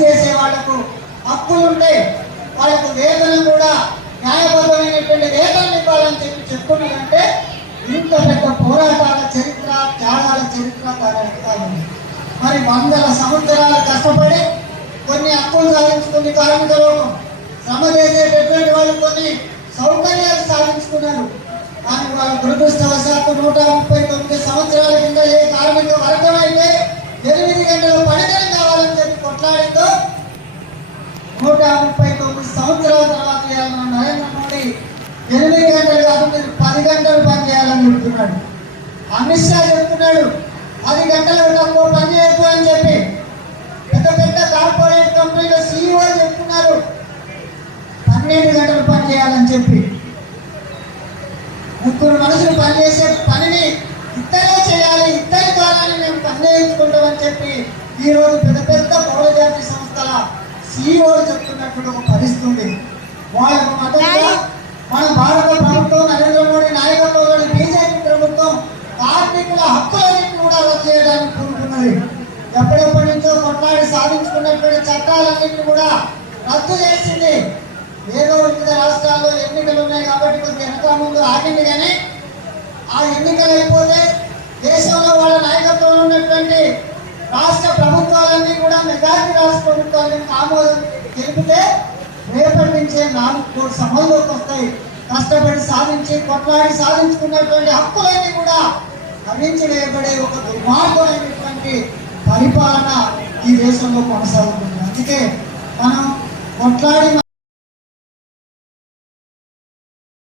పనిచేసే వాళ్లకు హక్కులు ఉంటే వాళ్ళకు వేతన కూడా న్యాయబద్ధమైనటువంటి వేతనం ఇవ్వాలని చెప్పుకున్నారంటే ఇంత పెద్ద పోరాటాల చరిత్ర, త్యాగాల చరిత్ర దాని వెనకాల ఉంది. మరి వందల సంవత్సరాలు కష్టపడి కొన్ని హక్కులు సాధించుకుని కార్మిక లోకం శ్రమ చేసేటటువంటి వాళ్ళు కొన్ని సౌకర్యాలు సాధించుకున్నారు. కానీ వాళ్ళ దురదృష్టవశాత్తు 139 సంవత్సరాల కింద ఏ కార్మిక వర్గం అయితే 8 గంటల పనిదినం కావాలని చెప్పి కొట్లాడిందో 139 సంవత్సరాల తర్వాత నరేంద్ర మోడీ 8 గంటలు కాదు మీరు 10 గంటలు పని చేయాలని చెప్తున్నాడు. అమిత్ షా చెప్తున్నాడు 10 గంటలు తక్కువ పని చేయకు అని చెప్పి. పెద్ద పెద్ద కార్పొరేట్ కంపెనీల సీఈఓలు చెప్తున్నారు 12 గంటలు పని చేయాలని చెప్పి. 3 మనుషులు పనిచేసే పనిని ఇద్దరే చేయాలి, ఇద్దరి ద్వారానే మేము పని చేయించుకుంటామని చెప్పి ఈరోజు పెద్ద పెద్ద పౌరజాతి సంస్థల సీఈఓలు చెప్తున్నటువంటి ఒక పరిస్థితి. వాళ్ళకు మద్దతుగా మన భారత ప్రభుత్వం, నరేంద్ర మోడీ నాయకత్వంలోని బీజేపీ ప్రభుత్వం కార్మికుల హక్కులన్నింటినీ కూడా రద్దు చేయడానికి కోరుకున్నది. ఎప్పటి నుంచో కొట్లాడి సాధించుకున్నటువంటి చట్టాలన్నింటినీ కూడా రద్దు చేసింది. ఏదో వివిధ రాష్ట్రాల్లో ఎన్నికలు ఉన్నాయి కాబట్టి కొంచెం వెనక ముందు ఆగింది. కానీ ఆ ఎన్నికలు అయిపోతే దేశంలో వాళ్ళ నాయకత్వంలో ఉన్నటువంటి రాష్ట్ర ప్రభుత్వాలన్నీ కూడా మెజారిటీ రాష్ట్ర ప్రభుత్వాలను ఆమోదం తెలిపితే రేపటి నుంచే 4 కోట్ల అమల్లోకి వస్తాయి. కష్టపడి సాధించి కొట్లాడి సాధించుకున్నటువంటి హక్కులన్నీ కూడా హరించి వేయబడే ఒక దుర్మార్గమైనటువంటి పరిపాలన ఈ దేశంలో కొనసాగుతుంది. అందుకే మనం కొట్లాడి